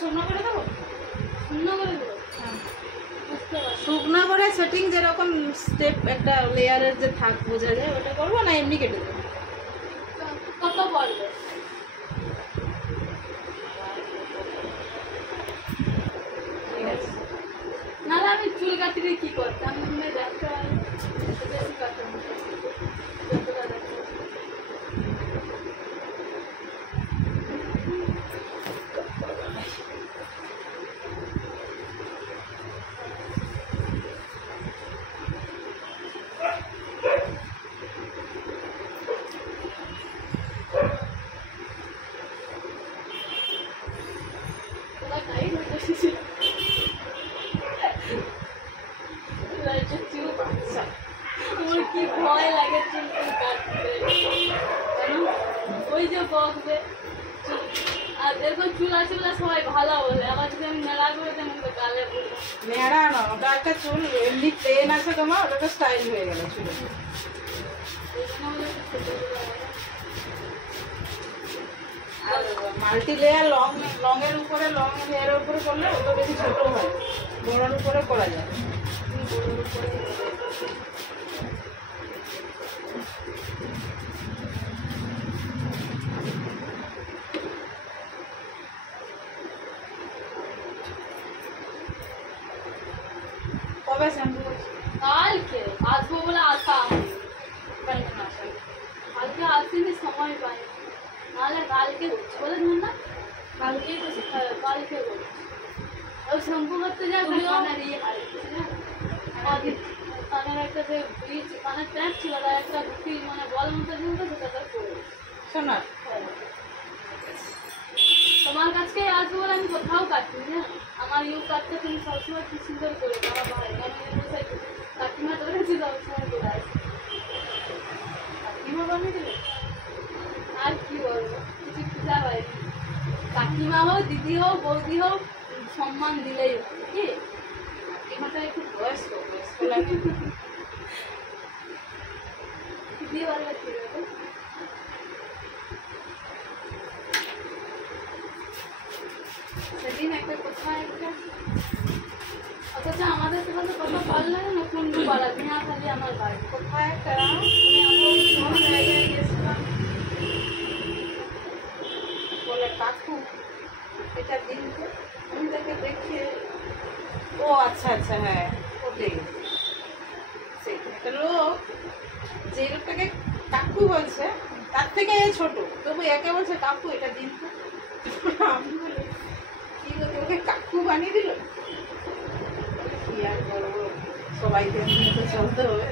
শুকনো করে দেবো, শুকনো করে দেবো। হ্যাঁ বুঝতে পারছি। শুকনো করে সেটিং যেরকম স্টেপ একটা লেয়ারের যে থাক বোঝা যায় ওটা করবো না এমনি কেটে দেবো? কত পড়বে? ঠিক আছে। নাহলে আমি চুল কাটিয়ে কি করতাম, আমি দেখতে পারি বেশি কাটতাম যতটা দেখতে। আমার কি ভয় লাগে চুল কাটতে, ওই যে বকবে। আর এরকম চুল আছে বলে সবাই ভালো বলে, আবার যদি আমি নেড়া করে দেন তো গালে বলবো। নেড়া না, ওটা একটা চুল এমনি প্লেন আছে তোমার, ওটা তো স্টাইল হয়ে গেল চুলে। এই জন্য বলে একটু ছোট করে বলে। আর মাল্টি লেয়ার লং এর উপরে, লং হেয়ারের উপরে করলে ওটা বেশি ছোট হয়, বড়োর উপরে করা যায়। কবে শ্যাম্পু করছি? কালকে আসবো বলে আসা হয়নি। কালকে না আসলে কালকে আসিনি, সময় পাইনি। নাহলে কালকে করছি বলে ধর না, কালকেই তো কালকে করছি। ওই শ্যাম্পু করতে যাই কানের ইয়ে হারিয়েছি না, কানের একটা যে ব্রিজ, কানের ট্যাপ ছিল তার একটা দুটি মানে বল মতো ঝুলতো, সেটা তার পড়ে গেছে। শোনা তোমার কাছকেই আসবো বলে আমি কোথাও কাটি না। আমার ইউ কাটতে তুমি সবসময় কি সুন্দর করে আমার ভাই আমি বসে কাকিমা ধরেছি সবসময় করে আসি। কাকিমা বানিয়ে দিলে? আর কি বলবো, কিছু পূজা হয়নি। কাকিমা হোক, দিদি হোক, বৌদি হোক, সম্মান দিলেই হবে কি। কাকিমাটা একটু বয়স্ক লাগে। দিদি বললে ঠিক আছে। সেদিন একটা কোথায় একটা, অথচ আমাদের সেখানে কত ভালো লাগে না, কুন্ডু পাড়া বিনা খালি আমার বাড়ি। কোথায় একটা আমি জায়গায় গেছিলাম, বলে কাকু এটা দিন তো, আমি তাকে দেখে, ও আচ্ছা আচ্ছা হ্যাঁ ওটাই সেই একটা লোক, যে লোকটাকে কাকু বলছে তার থেকে এ ছোট, তবু একে বলছে কাকু এটা দিন তো। আমি বলি কি গো তোকে কাকু বানিয়ে দিল? কি আর করবো, সবাইকে নিয়ে তো চলতে হবে।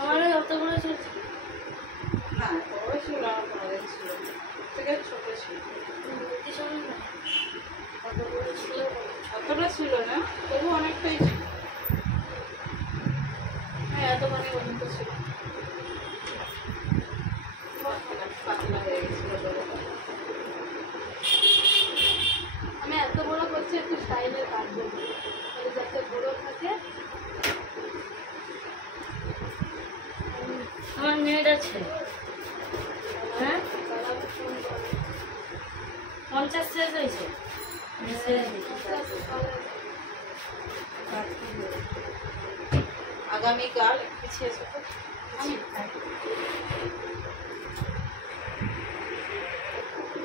আমারও যতগুলো চলছে না বড় ছিল, আমার কোনোদিন ছিল না, থেকে ছোট ছিল। কতগুলো ছিল, অতটা ছিল না, তবু অনেকটাই ছিল। হ্যাঁ এতখানি পর্যন্ত ছিল। পাতলা হয়ে গেছিল তবে। আমি এত বড় করছি একটু স্টাইলের কাটবো, তাহলে যাতে বড় থাকে। আমার মেয়ের আছে, হ্যাঁ 50 শেষ হয়েছে। আগামীকাল পিছিয়ে এসো তো।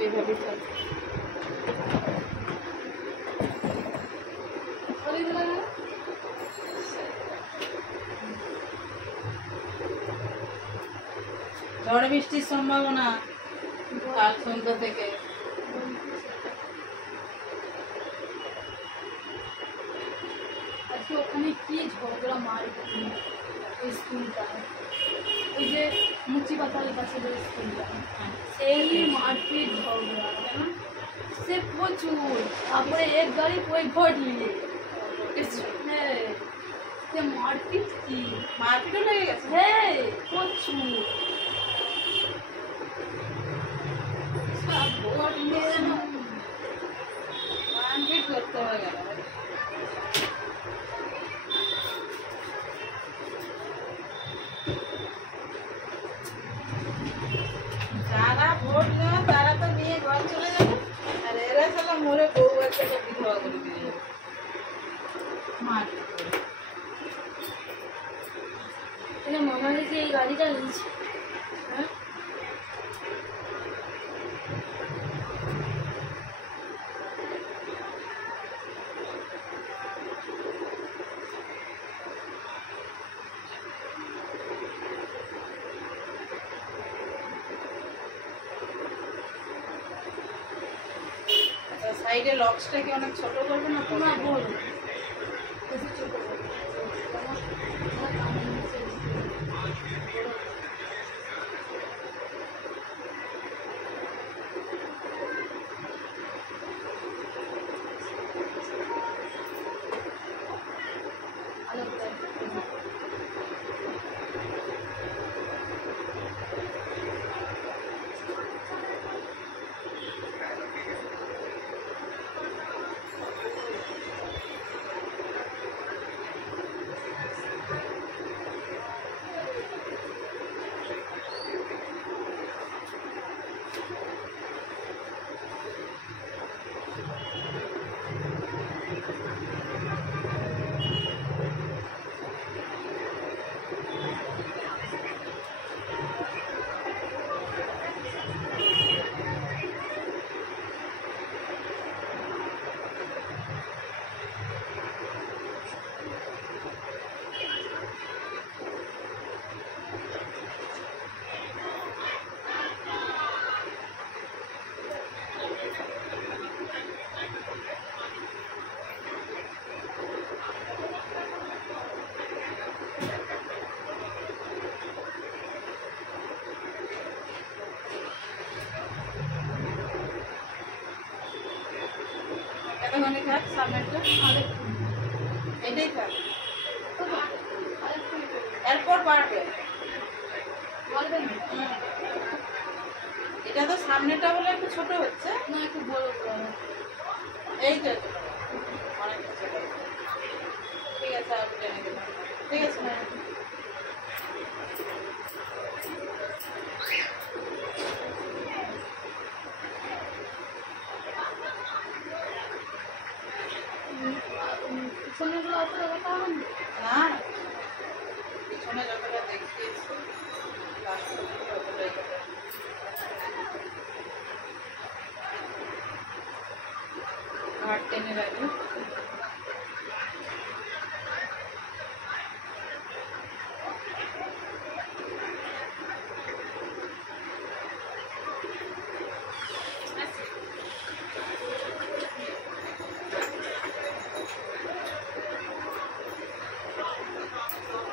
এইভাবেই থাকবে। ঝড় বৃষ্টির সম্ভাবনা কাল সন্ধ্যা থেকে। আজকে ওখানে কি ঝগড়া মারপিট, ওই স্কুলটা, ওই যে মুচি পাতার কাছে যে স্কুলটা, সেই মারপিট ঝগড়া সে প্রচুর। তারপরে এক গাড়ি कोई ভোট নিয়ে, হ্যাঁ সে মারপিট কি, মারপিটও লেগে গেছে। হ্যাঁ প্রচুর। সব ভোট নিয়ে যেন মরে বউ বাচ্চা সব বিধবা করে দিয়ে যাবে মার তাহলে মামা দেখি এই গাড়িটা নিচ্ছে হ্যাঁ আচ্ছা সাইডে লক্সটাকে অনেক ছোট করবে না না বড় বলো বেশি ছোট করো। আমার কানের নিচে বড়। ভালো করে। এতখানি থাক সামনেরটা আরেকটু। এটাই থাক আরেকটু। এরপর বাড়বে বলবেন এটা তো সামনেটা বলে একটু ছোট হচ্ছে না একটু বড় করো। এই তো অনেকটা ছোট হচ্ছে। ঠিক আছে আর টেনে দিলাম ঠিক আছে পিছনেগুলো অতটা কথা হবে না? না পিছনে যতটা দেখিয়েছি ততটাই কথা ঘাট টেনে রাখি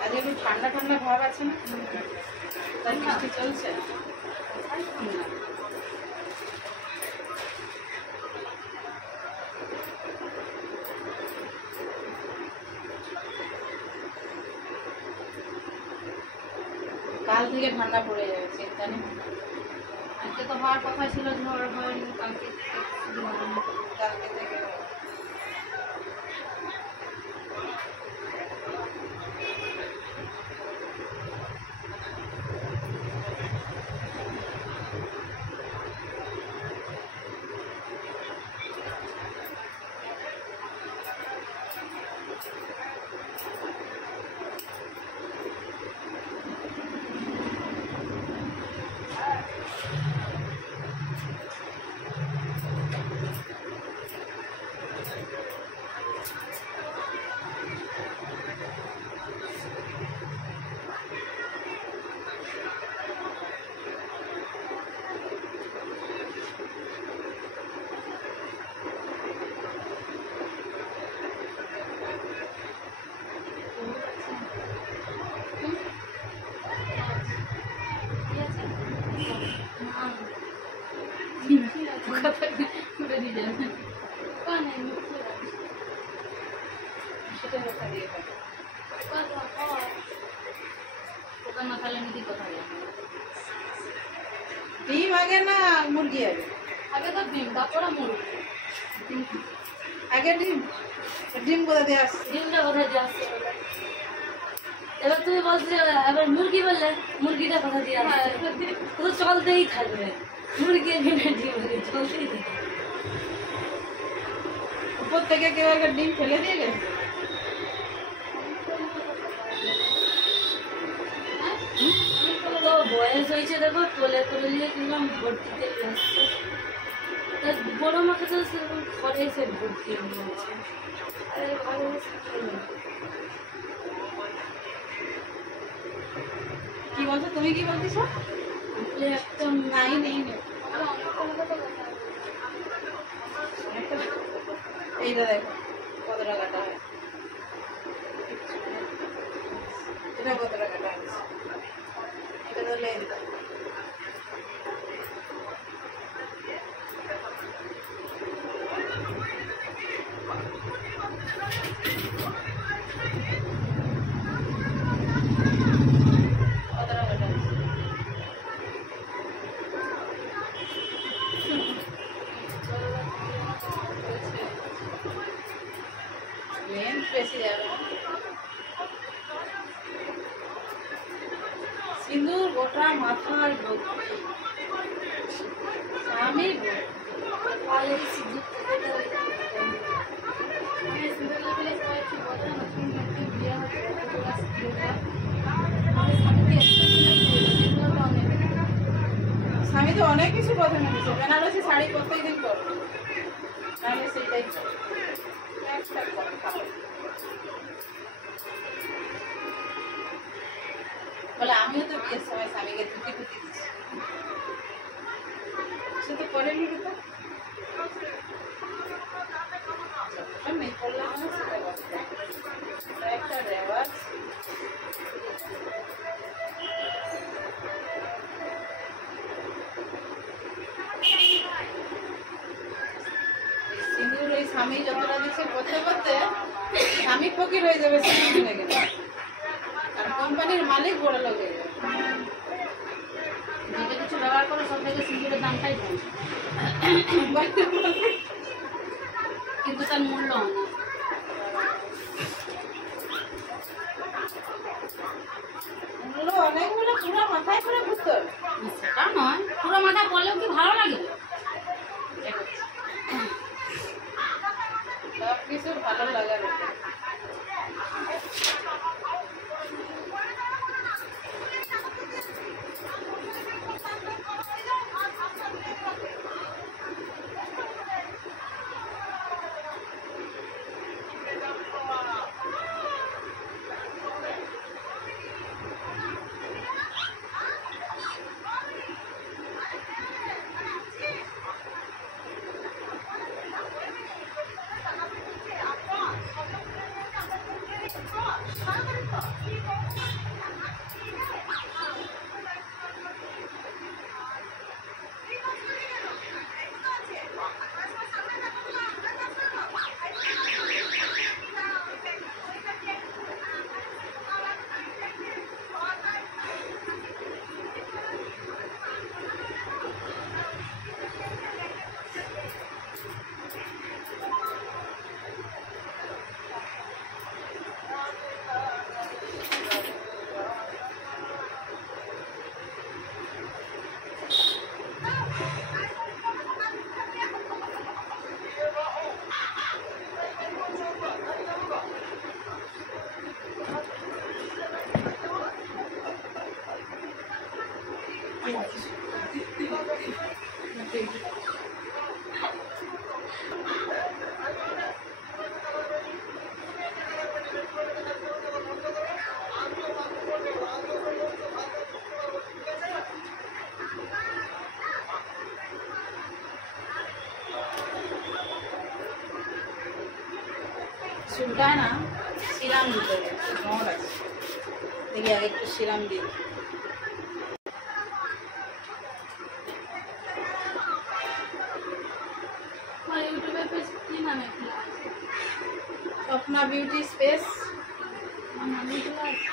আজ একটু ঠান্ডা ঠান্ডা ভাব আছে না তাই বৃষ্টি চলছে না কাল থেকে ঠান্ডা পড়ে যাবে চিন্তা নেই আজকে তো হওয়ার কথা ছিল ঝড় হয়নি কালকে শুধু হয়নি। কালকে থেকে ঘুরে দিয়ে যাবে কানে মুখে সেটা কথা দিয়ে থাকে ওটা না খালে নিতে কথা বলে ডিম আগে না মুরগি আগে আগে তো ডিম তারপরে মুরগি আগে ডিম ডিম কোথা দিয়ে আসছে ডিমটা কোথায় দিয়ে আসছে এবার তুমি বলছো এবার মুরগি বললে মুরগিটা কোথা দিয়ে আসছে তো চলতেই থাকবে মুরগি ডিমে ডিম চলতেই থাকবে উপর থেকে কেউ একটা ডিম ফেলে দিয়ে গেছে। তো বয়স হয়েছে দেখো, কোলে করে নিয়ে কিংবা ভর্তিতে আসছে। তার বড় মাকে তো সেরকম ঘরে এসে ভর্তি হয়েছে। আরে ঘরে এসে কি হলো? কি বলছো তুমি, কি বলতেছো? আসলে একটা নাই নেই নেই। এইটা দেখো কতটা কাটা হয়, এটা কতটা কাটা হয়েছে, এটা তো লেন্থ। কতটা কাটা হয়েছে? লেন্থ বেশি যাবে না। সিঁদুর গোটা মাথায় ভর্তি, স্বামী ভর্তি। কালের সিদ্ধ থেকে আমি সিঙ্গেল লেভেলে সবাই একটু বলে না, নতুন নতুন বিয়ে হচ্ছে কতগুলো স্কুলটা আমাদের স্বামীকে এক্সপেকটেশন অনেক স্বামী তো অনেক কিছু কথা মেনেছে, বেনারসি শাড়ি প্রত্যেকদিন করবে, নাহলে সেটাই করবে। একটা কথা বলে আমিও তো বিয়ের সময় স্বামীকে ধুতি ধুতি দিচ্ছি, সে তো করেনি তো। নেই করলাম না সেটা কথা, একটা রেওয়াজ। সিঁদুর ওই স্বামী যতটা দিচ্ছে করতে করতে স্বামী ফকির হয়ে যাবে সিঁদুর কিনে গেলে, আর কোম্পানির মালিক বড় লোক হয়ে যাবে। যেটা কিছু ব্যবহার করে সব থেকে সিঙ্গুরের দামটাই কম, কিন্তু তার মূল্য অনেক। ওগুলো অনেকগুলো পুরো মাথায় করে ঘুরতে হবে। সেটা নয়, পুরো মাথা পড়লেও কি ভালো লাগে? সব কিছু ভালো লাগার উপর। চুলটা না সিরাম দিতে হবে, নড় আছে, দেখি আগে একটু সিরাম দিই। আমার ইউটিউবে পেজ কি নামে খোলা আছে? Swapna beauty space. আমার নামে খোলা আছে।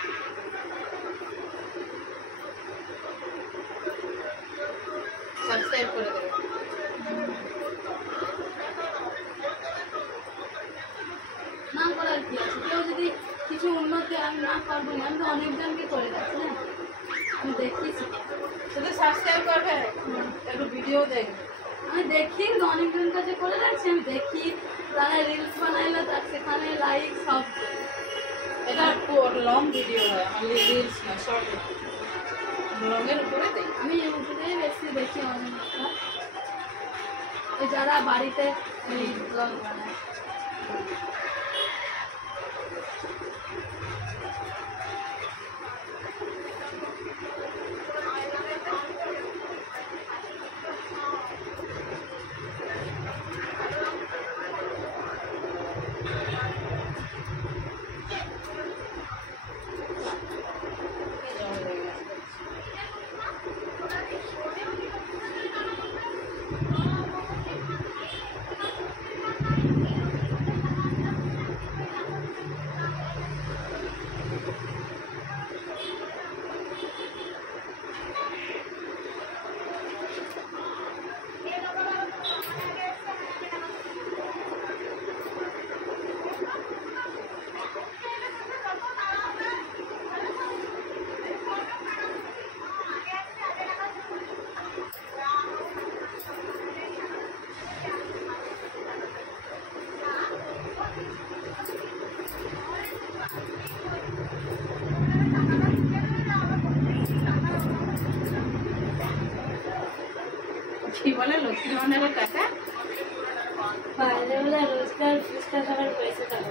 সাবস্ক্রাইব করে দেবে। না করার কি আছে? কেউ যদি কিছু উন্নতি আমি না পারবো না, আমি তো অনেকজনকে করে যাচ্ছি না, আমি দেখতেছি। শুধু সাবস্ক্রাইব করবে, একটু ভিডিও দেখবে। আমি দেখি অনেকজন কাছে করে রাখছি, আমি দেখি তারা রিলস বানাইলে তার সেখানে লাইক সব করি। এটা লং ভিডিও হয়, আমার রিলস না, শর্ট লংয়ের উপরে দেই। আমি ইউটিউবেই বেশি দেখি অনেকটা, ওই যারা বাড়িতে ব্লগ বানায়। কি বলে লক্ষ্মী ভান্ডারের টাকা বাইরে বেলা রোজগার ফুচকা খাবার পয়সা টাকা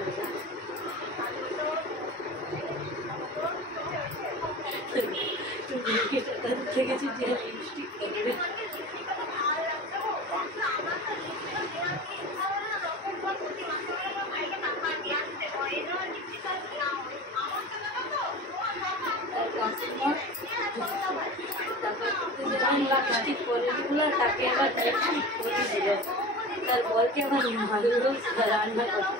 থেকে লিপস্টিক করবে। লিপস্টিক করে দিল তাকে আবার লিপস্টিক করে দিল, তার বরকে আবার ভালো রান্না করে।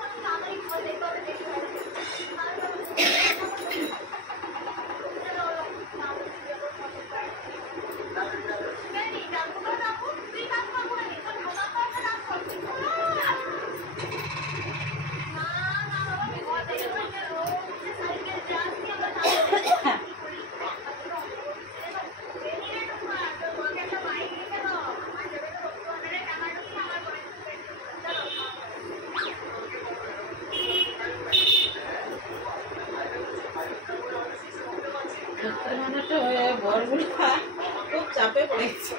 বরগুলো খুব চাপে পড়েছে।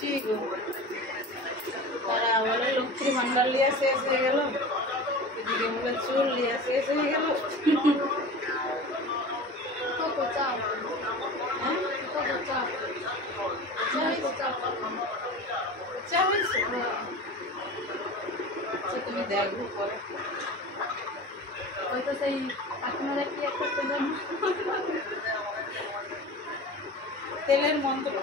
ঠিক তারা বলে লক্ষ্মীর ভান্ডার লিয়া শেষ হয়ে গেল, এদিকে বলে চুল লিয়া শেষ হয়ে গেল। তুমি দেখবো পরে, হয়তো সেই আপনারা কি একটা তেলের মন্ত্র।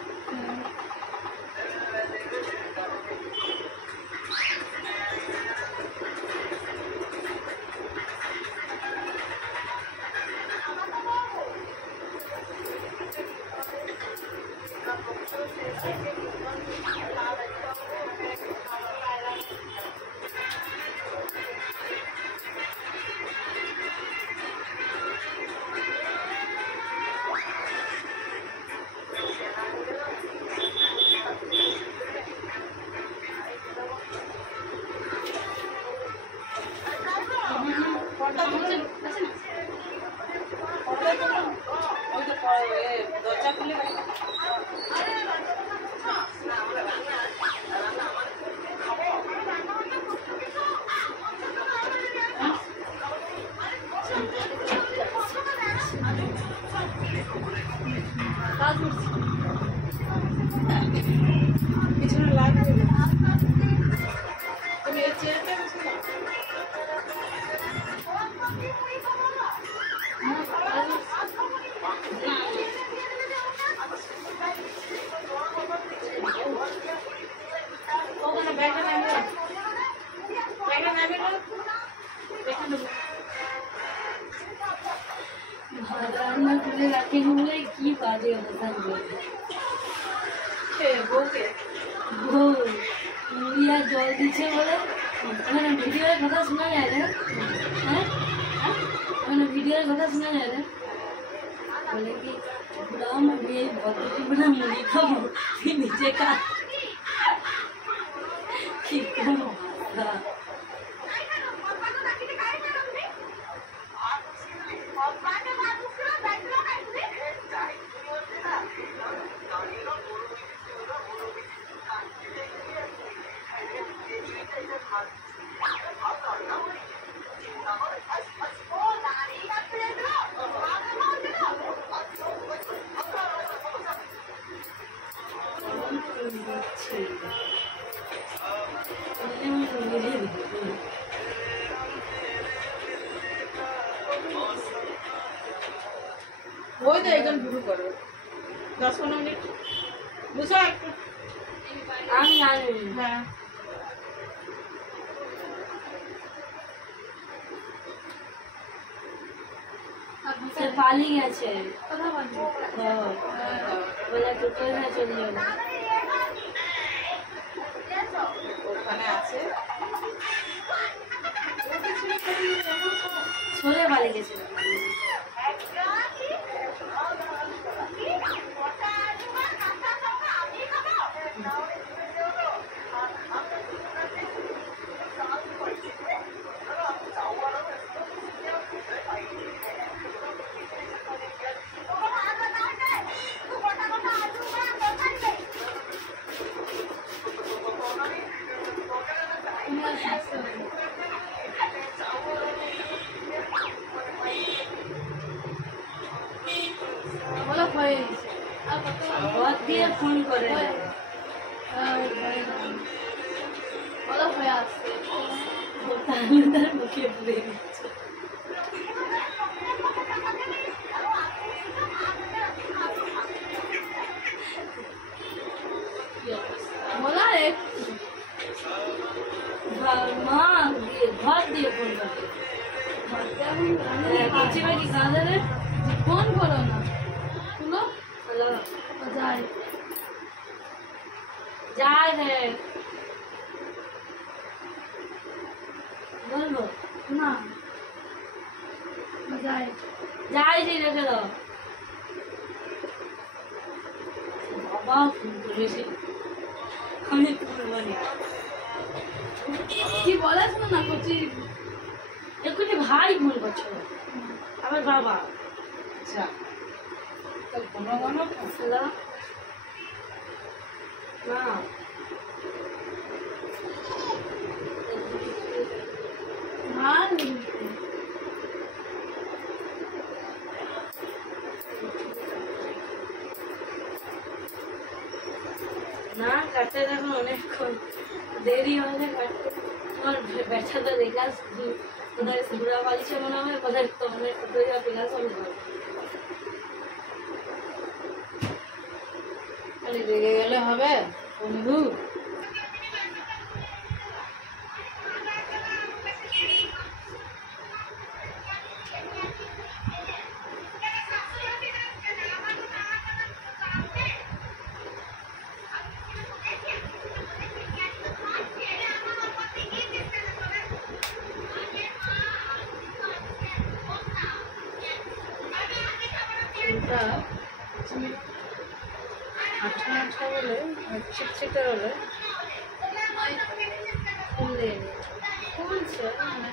দরজা খুলে পিছনে লাগবে। তুমি এই চেয়ারটা বসে রান্না করে রাখেনি বলে কি বাজে অবস্থা বলবে বউকে বউ মুড়ি আর জল দিচ্ছে বলে ওখানে ভিডিওর কথা শোনা যায় না হ্যাঁ ওখানে ভিডিওর কথা শোনা যায় না বলে কি বুড়া আমার মেয়ে ভদ্রটি বুড়া মুড়ি খাবো তুই নিচে খা কি কোনো অবস্থা ওই তো একজন শুরু করো 10-15 মিনিট বুঝো একটু আমি জানি হ্যাঁ সে পালিয়ে গেছে কথা বলবো বলে টোটোয় না চলে যাবে ওখানে আছে সরে পালিয়ে গেছে বলো হয়ে গেছে আর কত ঘর দিয়ে ফোন করে বলো হয়ে আসছে তাহলে তার মুখে পুড়ে দিচ্ছে বলো রে মা ঘর দিয়ে ফোন করে করছি কি কাঁদে রে ফোন করো না শুনো হ্যালো যাই যায় রে বলবো না যাই যাই যে রেখে দাও বাবা ফোন করেছি আমি করবো না কি বলে শোনো না করছি এক্ষুনি ভাই ফোন করছো আমার বাবা আচ্ছা তো কোনো কোনো হ্যালো না ধান না কাটতে দেখো অনেকক্ষণ দেরি হলে কাটতে তোমার ব্যথাটা দেখা কোথায় বুড়া পালিছে মনে হয় কোথায় তোমার কোথায় পেলা সব খালি রেগে গেলে হবে বন্ধু চুলটা আঠা আঠা বলে চিটচিটে হলে ফুললে ফুলছে মানে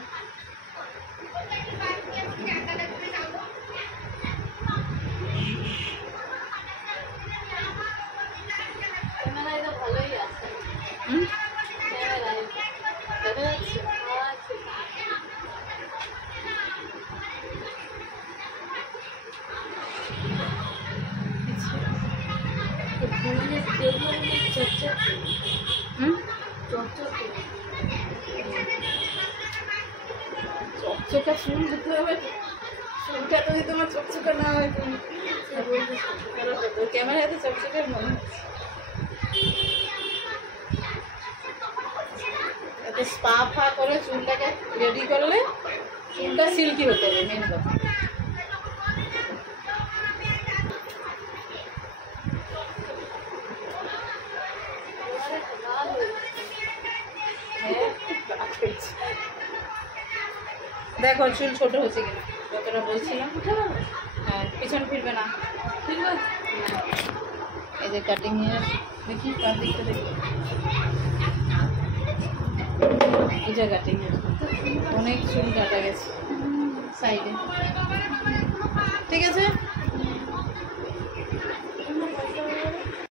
ক্যামেরায় তো ভালোই আছে হুম ক্যামেরায় দেখা যাচ্ছে ফুলের বেগুন চচ্চা হুম চচ্চা চকচকা চুল দিতে হবে চুলটা যদি তোমার চকচকা না হয় তুমি ক্যামেরাতে চকচকের মনে এতে স্পা ফা করে চুলটাকে রেডি করলে চুলটা সিল্কি হতে হবে মেন কথা দেখো চুল ছোট হয়েছে কিনা, যতটা বলছিলাম। হ্যাঁ, পিছন ফিরবে না। ঠিক আছে। এই যে কাটিং এর দেখি, তার দিকটা দেখি, এটা কাটিং এর অনেক চুল কাটা গেছে সাইডে। ঠিক আছে।